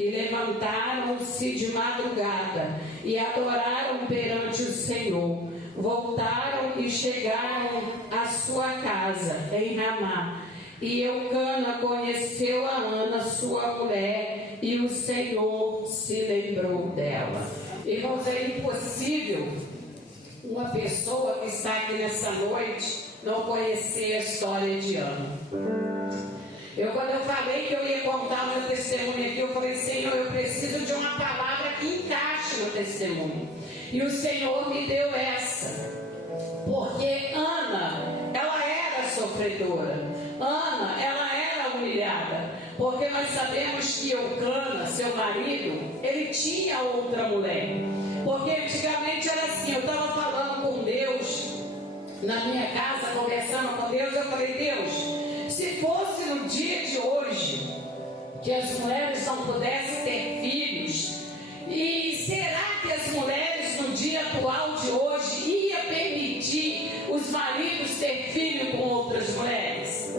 E levantaram-se de madrugada e adoraram perante o Senhor. Voltaram e chegaram à sua casa em Ramá. E Eucana conheceu a Ana, sua mulher, e o Senhor se lembrou dela. Irmãos, é impossível uma pessoa que está aqui nessa noite não conhecer a história de Ana. Quando eu falei que eu ia contar o meu testemunho aqui, eu falei: Senhor, eu preciso de uma palavra que encaixe no testemunho. E o Senhor me deu essa, porque Ana, ela era sofredora, Ana, ela era humilhada, porque nós sabemos que Eucana, seu marido, ele tinha outra mulher. Porque antigamente era assim, eu estava falando com Deus na minha casa, conversando com Deus, eu falei: Deus, se fosse no dia de hoje que as mulheres não pudessem ter filhos, e será que as mulheres no dia atual de hoje ia permitir os maridos ter filho com outras mulheres?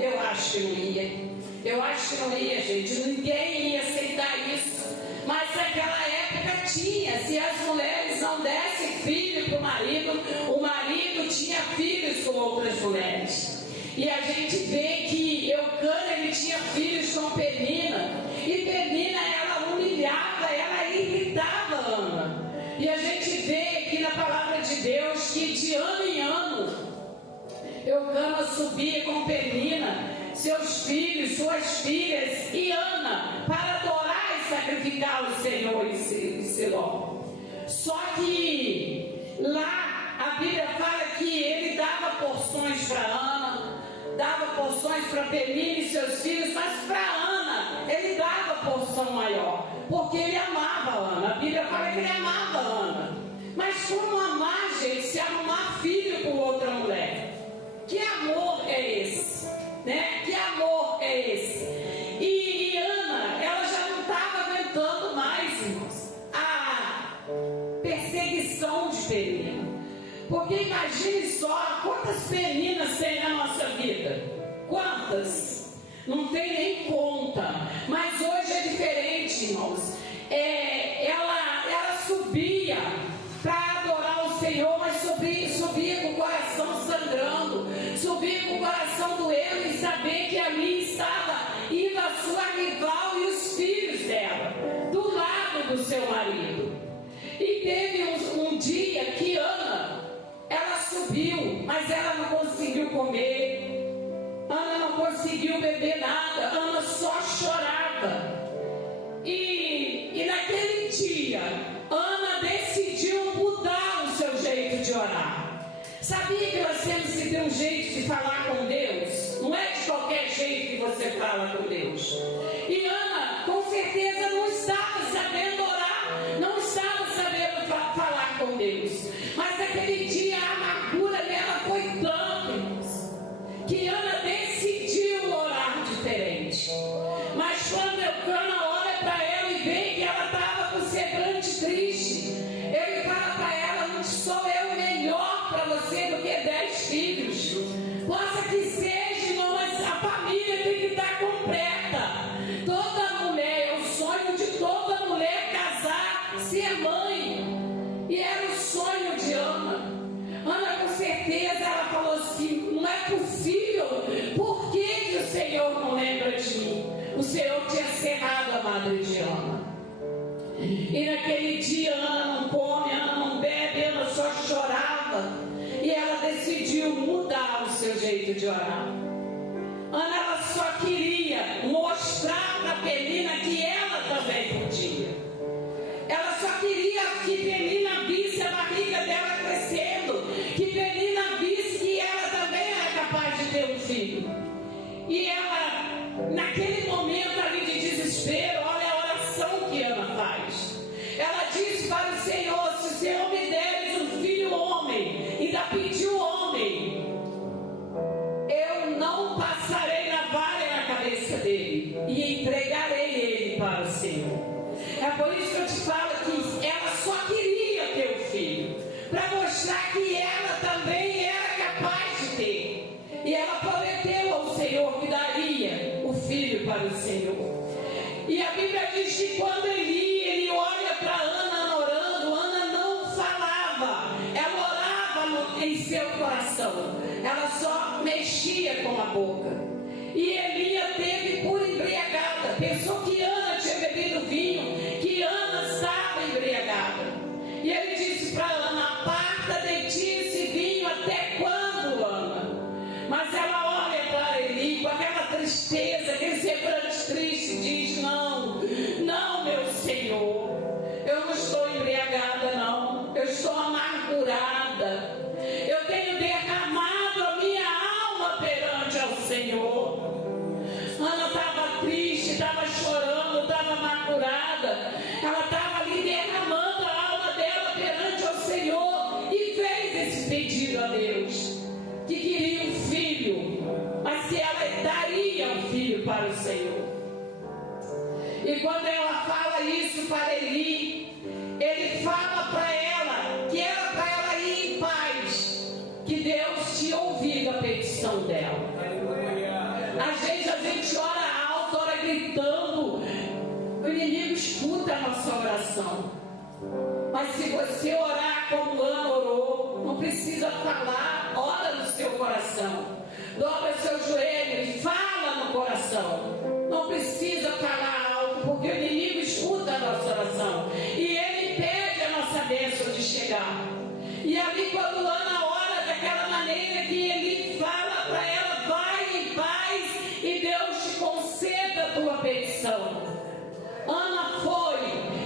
Eu acho que não ia. Eu acho que não ia, gente. Ninguém ia aceitar isso. Mas naquela época tinha. Se as mulheres não dessem filho para o marido tinha filhos com outras mulheres. E a gente vê que Eucana, ele tinha filhos com Penina. E Penina, ela humilhava, ela irritava Ana. E a gente vê aqui na palavra de Deus que de ano em ano Eucana subia com Penina, seus filhos, suas filhas e Ana, para adorar e sacrificar o Senhor em Siló. Só que lá a Bíblia fala que ele dava porções para Ana, dava porções para Penina e seus filhos, mas para Ana ele dava porção maior, porque ele amava Ana. A Bíblia fala que ele amava Ana. Mas como amar, gente, se arrumar filho com outra mulher? Que amor é esse? Né? Que amor é esse? E Ana, ela já não estava aguentando mais, irmãos, a perseguição de Penina. Porque imagine só quantas Peninas tem na nossa vida. Quantas? Não tem nem conta. Mas hoje é diferente, irmãos. Ela subia para adorar o Senhor, mas subia com o coração sangrando, subia com o coração doendo em saber que ali estava indo a sua rival e os filhos dela, do lado do seu marido. E teve um dia que Ana, ela subiu, mas ela não conseguiu comer, Ana não conseguiu beber nada, Ana só chorava. E naquele dia, Ana decidiu mudar o seu jeito de orar. Sabia que nós temos que ter um jeito de falar com Deus? Não é de qualquer jeito que você fala com Deus. E Ana, com certeza, não estava sabendo orar, não estava sabendo falar com Deus. Mas naquele dia a amargura dela foi tanto, irmãos, que Ana decidiu orar diferente. Mas quando Eucana olha para ela e vê que ela estava com semblante triste, ele fala para ela: não sou eu melhor para você do que 10 filhos. Possa que seja, irmão, mas a família tem que estar completa. Toda mulher, é o sonho de toda mulher casar, ser mãe. E era o sonho de Ana. Ana, com certeza, ela falou assim: não é possível. Por que o Senhor não lembra de mim? O Senhor tinha cerrado a madre de Ana. E naquele dia Ana não come, Ana não bebe, Ana só chorava. E ela decidiu mudar o seu jeito de orar. Ana, ela só queria mostrar para Penina que ela também podia. Ela só queria que Penina visse a barriga dela crescendo, que Penina visse que ela também era capaz de ter um filho. E ela, naquele momento ali de desespero, olha a oração que Ana faz. Ela disse para o Senhor: se o Senhor me deres um filho homem, ainda pediu homem, eu não passarei navalha na cabeça dele e entregarei ele para o Senhor. É por isso que eu te falo que ela só queria ter um filho, para mostrar que ela também era capaz de ter. E ela prometeu ao Senhor que daria o filho para o Senhor. E a Bíblia diz que E Eli a teve por embriagada. Pensou que Ana tinha bebido vinho, que Ana estava embriagada. E ele disse para Ana: aparta de ti esse vinho até quando, Ana? Mas ela olha para Eli com aquela tristeza, aquele semblante triste, diz: não, não, meu Senhor, eu não estou embriagada, não, eu estou amargurada. Eu tenho derramado a minha alma perante ao Senhor. Ana estava triste, estava chorando, estava amargurada. Ela estava ali derramando a alma dela perante ao Senhor e fez esse pedido a Deus, que queria um filho, mas que ela daria um filho para o Senhor. E quando ela fala isso para Eli, ele fala para ela que era para ela ir em paz, que Deus tinha ouvido a petição dela. Às vezes a gente ora alto, ora gritando, o inimigo escuta a nossa oração. Mas se você orar como Ana orou, não precisa falar, ora no seu coração, dobra seu joelho e fala no coração. Não precisa falar alto, porque o inimigo escuta a nossa oração e ele impede a nossa bênção de chegar. E ali, quando Ana ora daquela maneira, que ele fala para ela: vai em paz e Deus te conceda a tua petição. Ana foi,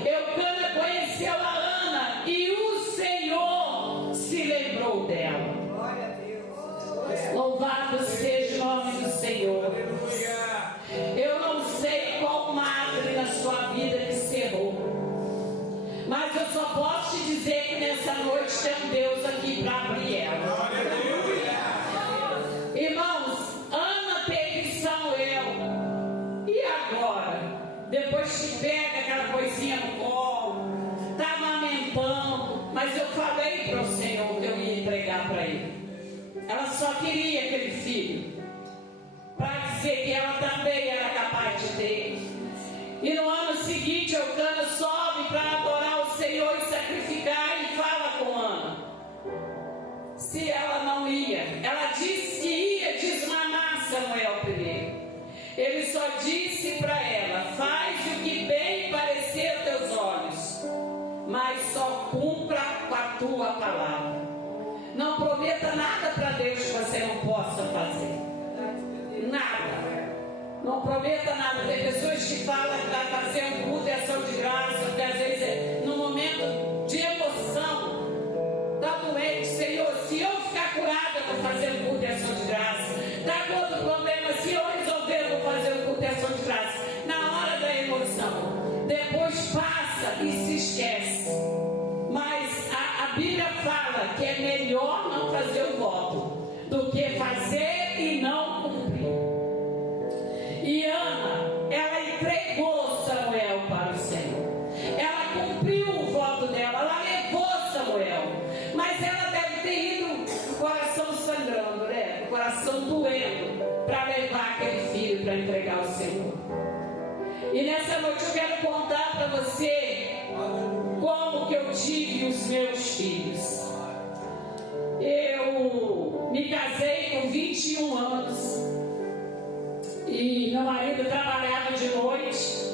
Eucana conheceu a Ana e o Senhor se lembrou dela. Glória a Deus. Louvado seja o nome do Senhor. Eu não sei qual madre na sua vida que cerrou, mas eu só posso te dizer que nessa noite tem um Deus aqui para abrir ela. Irmãos, Ana teve Samuel. E agora? Depois que pega aquela coisinha no colo, está amamentando, mas eu falei para o Senhor que eu ia entregar para ele. Ela só queria aquele filho, para dizer que ela também era capaz de ter. E no ano seguinte, Eucana sobe para adorar o Senhor e sacrificar, e fala com Ana se ela não ia. Ela disse que ia desmamar Samuel primeiro. Ele só disse para ela: faz o que bem parecer aos teus olhos, mas só cumpra com a tua palavra. Não prometa nada para Deus que você não possa fazer. Nada. Não prometa nada. Tem pessoas que falam que vai fazer um culto e ação de graça, porque às vezes no momento de emoção está doente. Senhor, se eu ficar curada, eu vou fazer um culto e ação de graça. Está com outro problema, se eu resolver, eu vou fazer um culto e ação de graça. Na hora da emoção, depois passa e se esquece. Mas a Bíblia fala que é melhor não fazer o voto do que fazer e não cumprir. E Ana, ela entregou Samuel para o Senhor. Ela cumpriu o voto dela, ela levou Samuel. Mas ela deve ter ido com o coração sangrando, né? O coração doendo, para levar aquele filho para entregar ao Senhor. E nessa noite eu quero contar para você como que eu tive os meus filhos. Eu me casei com 21 anos. E meu marido trabalhava de noite.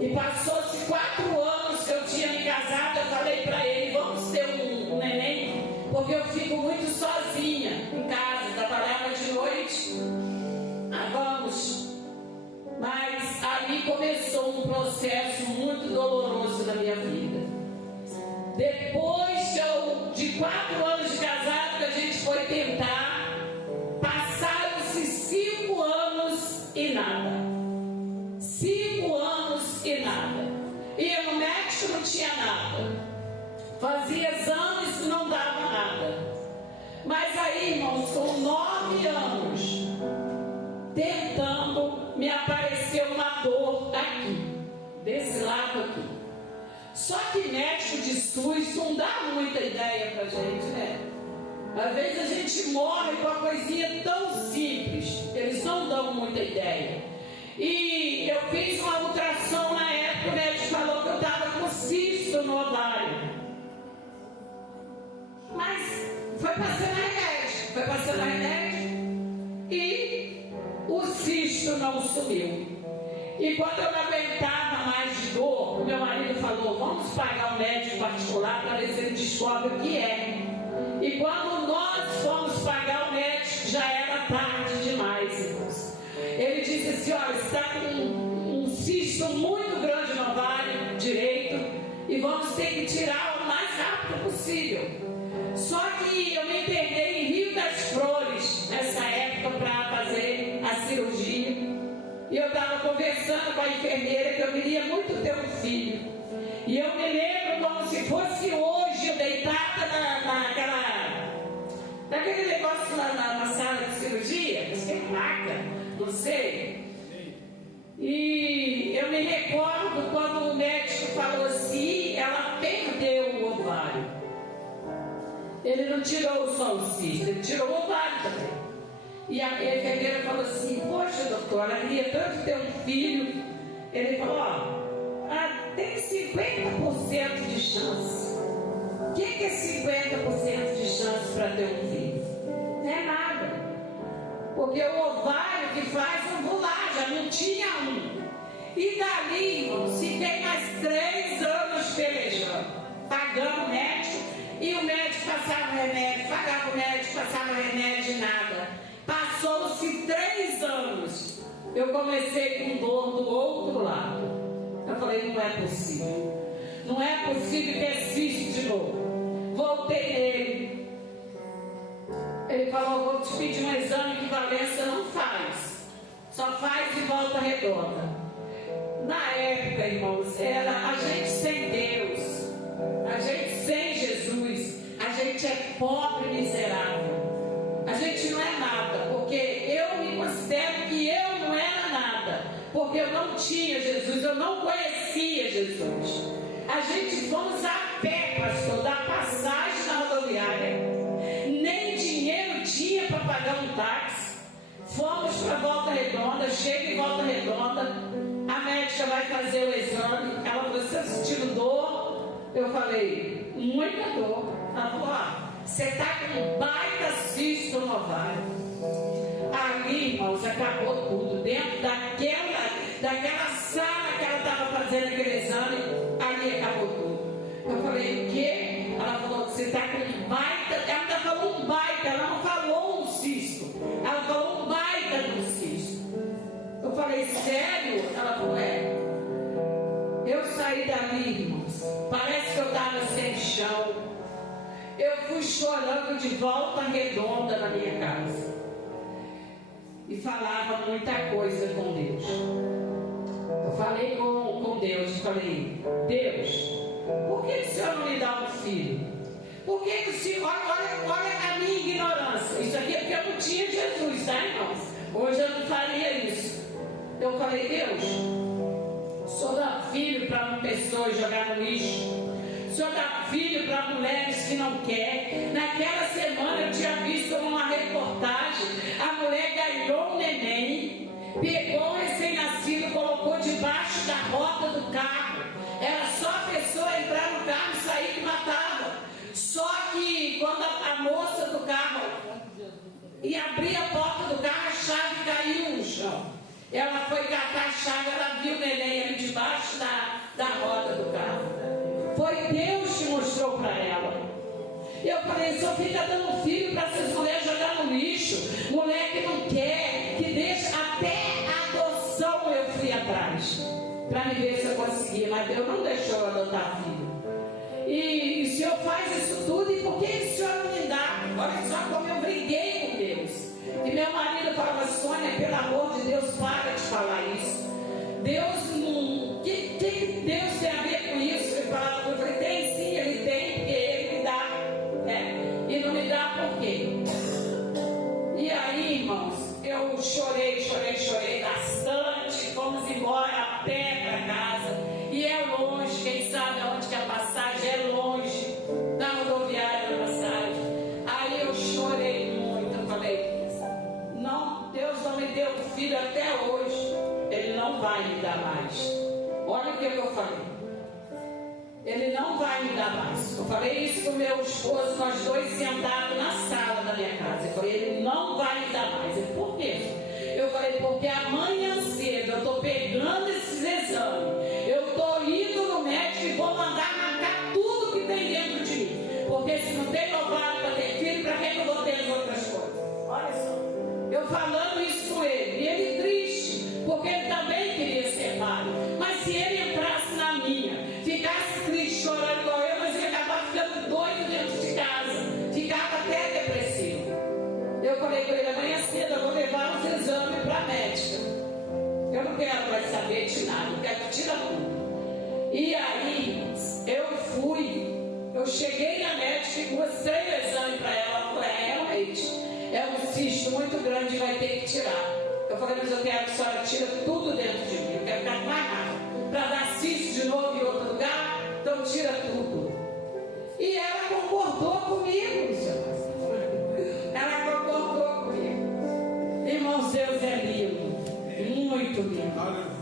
E passou-se 4 anos que eu tinha me casado. Eu falei para ele: vamos ter um neném, porque eu fico muito sozinha em casa. Trabalhava de noite. Vamos. Mas ali começou um processo muito doloroso na minha vida. Depois de 4 anos de casado, que a gente foi tentar, passaram-se 5 anos e nada. 5 anos e nada. Ia no médico, não tinha nada. Fazia exames e não dava nada. Mas aí, irmãos, com 9 anos, tentando, me apareceu uma dor aqui, desse lado aqui. Só que médico de SUS não dá muita ideia pra gente, né? Às vezes a gente morre com uma coisinha tão simples, eles não dão muita ideia. E eu fiz uma ultrassom na época, o médico falou que eu estava com cisto no ovário. Mas foi passando remédio, e o cisto sumiu. E quando eu não aguentava mais de dor, o meu marido falou: vamos pagar um médico particular para ver se ele descobre o que é. E quando nós fomos pagar o médico, já era tarde demais, irmãos. Ele disse assim: olha, você está com um cisto muito grande no ovário direito e vamos ter que tirar o mais rápido possível. Só que eu me internei em Rio das Flores nessa época para fazer a cirurgia. E eu estava conversando com a enfermeira que eu queria muito ter um filho. E eu me lembro como se fosse hoje, eu deitada naquele negócio na sala de cirurgia, que tem maca, não sei. E eu me recordo quando o médico falou assim: ela perdeu o ovário. Ele não tirou só o cisto, ele tirou o ovário também. E a enfermeira falou assim: poxa, doutor, ela queria tanto ter um filho. Ele falou: ó, tem 50% de chance. O que é 50% de chance para ter um filho? Não é nada. Porque o ovário que faz ovular, já não tinha um. E dali, irmão, se tem mais 3 anos pelejando, pagando o médico, e o médico passava o remédio, pagava o médico, passava o remédio e nada. Passou-se 3 anos, eu comecei com dor do outro lado. Eu falei: não é possível, não é possível ter cisto de novo. Voltei nele. Ele falou: vou te pedir um exame que Valência não faz, só faz em Volta Redonda. Na época, irmãos, era a gente sem Deus, a gente sem Jesus, a gente é pobre e miserável. A gente não é nada, porque eu me considero que eu não era nada, porque eu não tinha Jesus, eu não conhecia Jesus. A gente fomos a pé, pastor, da passagem na rodoviária, nem dinheiro tinha para pagar um táxi. Fomos para Volta Redonda, chega em Volta Redonda, a médica vai fazer o exame, ela falou: você está sentindo dor? Eu falei: muita dor. Ela falou: você está com um baita cisto no ovário. Ali, irmãos, acabou tudo. Dentro daquela sala que ela estava fazendo aquele exame, ali acabou tudo. Eu falei: o quê? Ela falou: você está com um baita. Ela ainda falou um baita, ela não falou um cisto. Ela falou um baita do cisto. Eu falei: sério? Ela falou: é. Eu saí dali, irmãos, parece que eu estava sem chão. Eu fui chorando de Volta Redonda na minha casa. E falava muita coisa com Deus. Eu falei com Deus, falei: Deus, por que o Senhor não me dá um filho? Por que o Senhor, olha a minha ignorância. Isso aqui é porque eu não tinha Jesus, tá, irmãos? Hoje eu não faria isso. Eu falei: Deus, o Senhor dá filho para uma pessoa jogar no lixo. O Senhor dá filho para mulheres que não querem. Naquela semana eu tinha visto uma reportagem. A mulher ganhou um neném, pegou um recém-nascido, colocou debaixo da roda do carro. Era só a pessoa entrar no carro e sair que matava. Só que quando a moça do carro ia abrir a porta do carro, a chave caiu no chão. Ela foi catar a chave, ela viu o neném ali debaixo da roda do carro. Foi Deus que mostrou para ela. Eu falei: só fica dando filho para essas mulheres jogar no lixo. Mulher que não quer, que deixa. Até a adoção eu fui atrás, para me ver se eu conseguia, mas Deus não deixou eu adotar filho. E o Senhor faz isso tudo, e por que o Senhor não me dá? Olha só como eu briguei com Deus. E meu marido falava: Sônia, pelo amor de Deus, para de falar isso. Deus não. O que Deus tem a ver com isso? Eu falei: tem sim, Ele tem, porque Ele me dá, né? E não me dá por quê? E aí, irmãos, eu chorei bastante. Fomos embora a pé para casa. E é longe, quem sabe aonde que é a passagem? É longe, da rodoviária da passagem. Aí eu chorei muito. Eu falei: não, Deus não me deu filho até hoje. Ele não vai me dar mais. Olha o que eu falei. Ele não vai me dar mais. Eu falei isso com o meu esposo, nós dois sentados na sala da minha casa. Eu falei: ele não vai me dar mais. Ele: por quê? Eu falei: porque amanhã cedo médico e vou mandar arrancar tudo que tem dentro de mim. Porque se não tem ovário para ter filho, para que eu vou ter as outras coisas? Olha só. Eu falando isso com ele, e ele triste, porque ele também queria ser pai. Mas se ele entrasse na minha, ficasse triste, chorando igual eu, mas ia acabar ficando doido dentro de casa, ficava até depressivo. Eu falei com ele, amanhã cedo eu vou levar os exames para a médica. Eu não quero mais saber de nada, eu quero que tira tudo. E aí, eu cheguei na médica e mostrei o exame para ela. Ela falou, realmente, é um cisto muito grande e vai ter que tirar. Eu falei, mas eu quero que a senhora tire tudo dentro de mim, eu quero ficar mais rápido. Para dar cisto de novo em outro lugar, então tira tudo. E ela concordou comigo, senhor. Ela concordou comigo. Irmãos, Deus é lindo, muito lindo.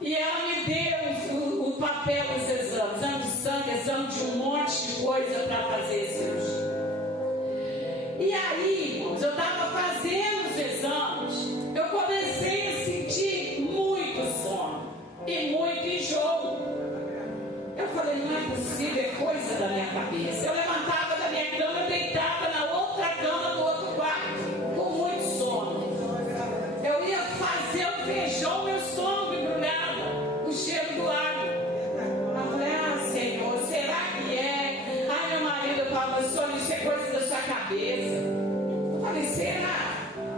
E ela me deu o papel dos exames, exame de sangue, exame de um monte de coisa para fazer cirurgia. E aí, irmãos, eu estava fazendo os exames, eu comecei a sentir muito sono e muito enjoo. Eu falei, não é possível, é coisa da minha cabeça. Eu levantava da minha cama, eu deitava na outra cama do outro quarto, com muito sono. Eu ia fazer o feijão, meu estômago embrulhava, o cheiro do água. Eu falei, Senhor, será que é? Meu marido falava, Sônia, isso é coisa da sua cabeça. Eu falei, será?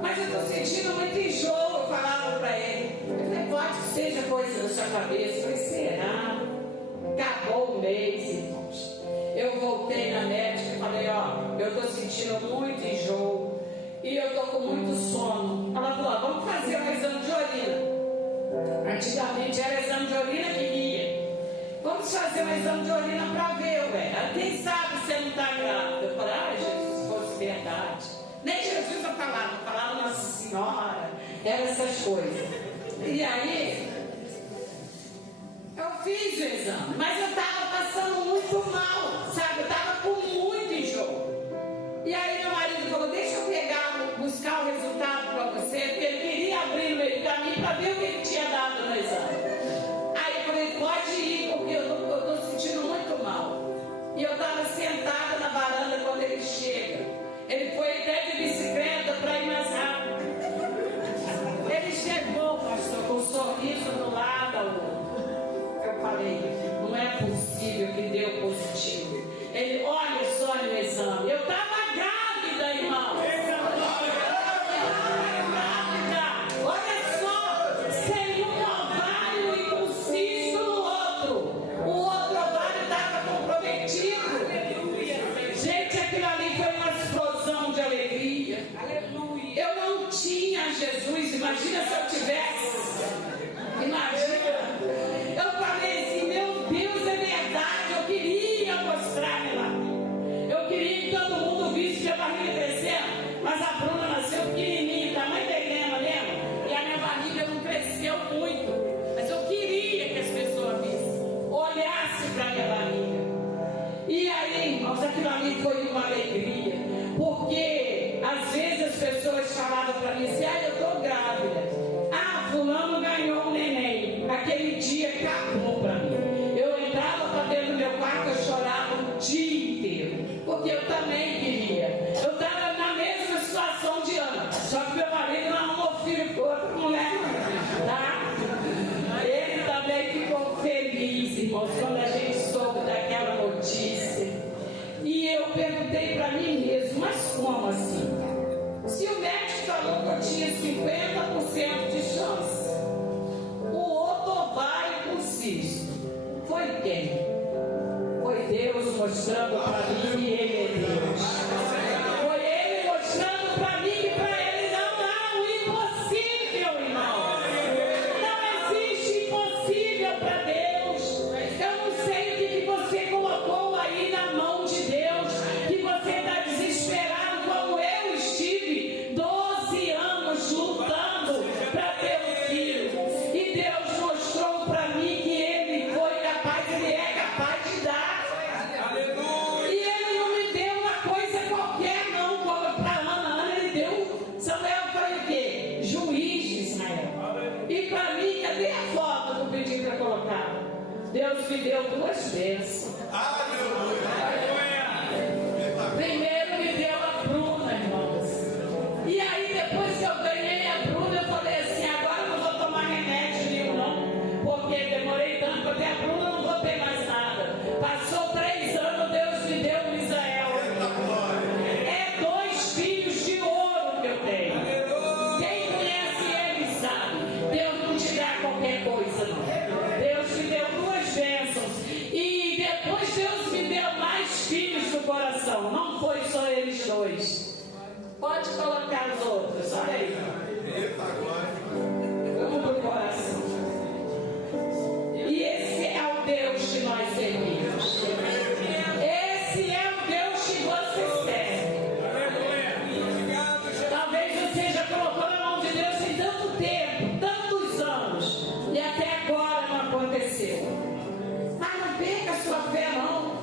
Mas eu estou sentindo muito enjoo, eu falava para ele. Eu falei, pode que seja coisa da sua cabeça. Eu falei, será? Acabou o mês, irmãos. Eu voltei na médica e falei, eu estou sentindo muito enjoo e eu estou com muito sono. Ela falou, vamos fazer um exame de urina. Antigamente era exame de urina que via. Vamos fazer um exame de urina para ver, ué. Quem sabe você não está grávida? Eu falei, Jesus, se fosse verdade. Nem Jesus eu falava Nossa Senhora, eram essas coisas. E aí, eu fiz o exame, mas eu estava passando muito mal, sabe? Eu estava com muito enjoo. E aí meu marido falou, deixa eu buscar o resultado para você, porque ele queria abrir no meio do caminho para ver o que ele tinha dado no exame. Aí eu falei, pode ir, porque eu estou sentindo muito mal. E eu estava sentada na varanda quando ele chega. Ele foi até de bicicleta para ir mais rápido. Ele chegou, pastor, com um sorriso do lado ao outro. Eu falei, não é possível que deu positivo. Ele, olha só no exame. Eu estava grávida, irmão. Olha só, sem um ovário e com cisto no outro. O outro ovário estava comprometido. Gente, aquilo ali foi uma explosão de alegria. Aleluia. Eu não tinha Jesus, imagina se eu tivesse. Imagina. Eu falei assim, meu Deus, é verdade. Eu queria mostrar minha barriga. Eu queria que todo mundo visse minha barriga crescendo. Mas a Bruna nasceu pequenininha, tamanho da Helena, lembra? E a minha barriga não cresceu muito. Mas eu queria que as pessoas vissem, olhassem para a minha barriga. E aí, irmãos, aquilo ali foi uma alegria. Porque às vezes as pessoas falavam para mim assim, eu estou grávida. Fulano ganhou um neném. Aquele dia acabou para mim. Eu entrava para dentro do meu quarto, eu chorava o dia inteiro. Porque eu também queria. Eu estava na mesma situação de Ana. Só que meu marido não arrumou filho com outra mulher. Tá? Ele também ficou feliz, irmãos, quando a gente soube daquela notícia. E eu perguntei para mim mesmo, mas como assim? Se o médico falou que eu tinha 50% de chance, o outro ovário com cisto, foi quem? Foi Deus mostrando para mim que Ele é Deus. Foi Ele mostrando para mim que para Ele não há o impossível, irmão. Não existe impossível para Deus. Eu não sei o que você colocou aí na mão de Deus, que você está desesperado como eu estive 12 anos lutando para ter um filho. E Deus mostrou para mim que Ele foi capaz, Ele é capaz de dar. Aleluia. E Ele não me deu uma coisa qualquer. Deus me deu duas bênçãos. Primeiro me deu a Bruna, irmãos. E aí depois que eu ganhei a Bruna, eu falei assim, agora eu não vou tomar remédio nenhum não, porque demorei tanto para ter a Bruna, não vou ter mais nada. Passou 3 anos, Deus me deu o Isael. É 2 filhos de ouro que eu tenho. Quem conhece ele sabe, Deus não te dá qualquer coisa não. Deus me deu 2 bênçãos. E depois Deus me deu mais filhos no coração. Não foi só eles 2. Pode colocar os outros, olha aí. Vamos para o coração. E esse é o Deus que nós servimos. Esse é o Deus que você serve. Talvez você já colocou na mão de Deus em tanto tempo, tantos anos, e até agora não aconteceu. Mas não perca a sua fé, não.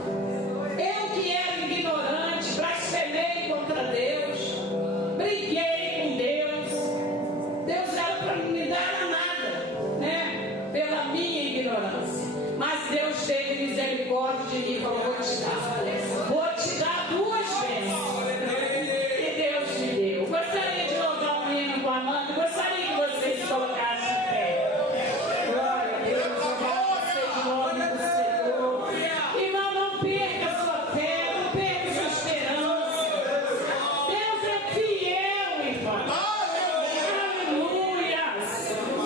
Eu que era ignorante, blasfemei contra Deus, briguei com Deus. Deus era para não me dar a nada, né? Pela minha ignorância. Mas Deus teve misericórdia de mim e falou, vou te dar 2 bênçãos. E Deus me deu. Gostaria de louvar um hino com a Amanda. Gostaria que vocês colocassem em pé. Glória a Deus. Louvado seja o nome do Senhor. Irmão, não perca a sua fé, não perca a sua esperança. Deus é fiel, irmão. Aleluia.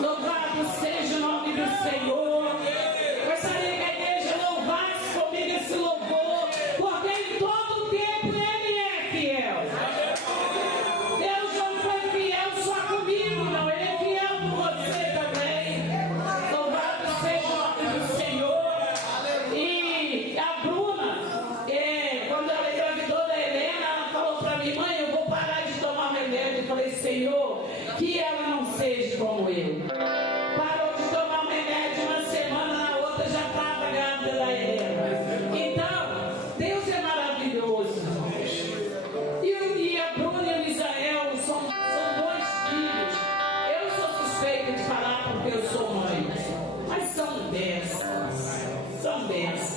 Louvado seja o nome do Senhor. Gostaria que a igreja louvasse comigo esse louvor, porque em todo o tempo Ele é fiel. Deus não foi fiel só comigo, não. Ele é fiel com você também. Louvado seja o nome do Senhor. E a Bruna, quando ela engravidou da Helena, ela falou para mim, mãe, eu vou parar de tomar remédio. Eu falei, Senhor, que ela não seja como eu. Parou de tomar um remédio uma semana, na outra já estava grávida da Helena. Então, Deus é maravilhoso, irmãos. E a Bruna e o Isael são 2 filhos. Eu sou suspeita de falar porque eu sou mãe, mas são bênçãos. São bênçãos.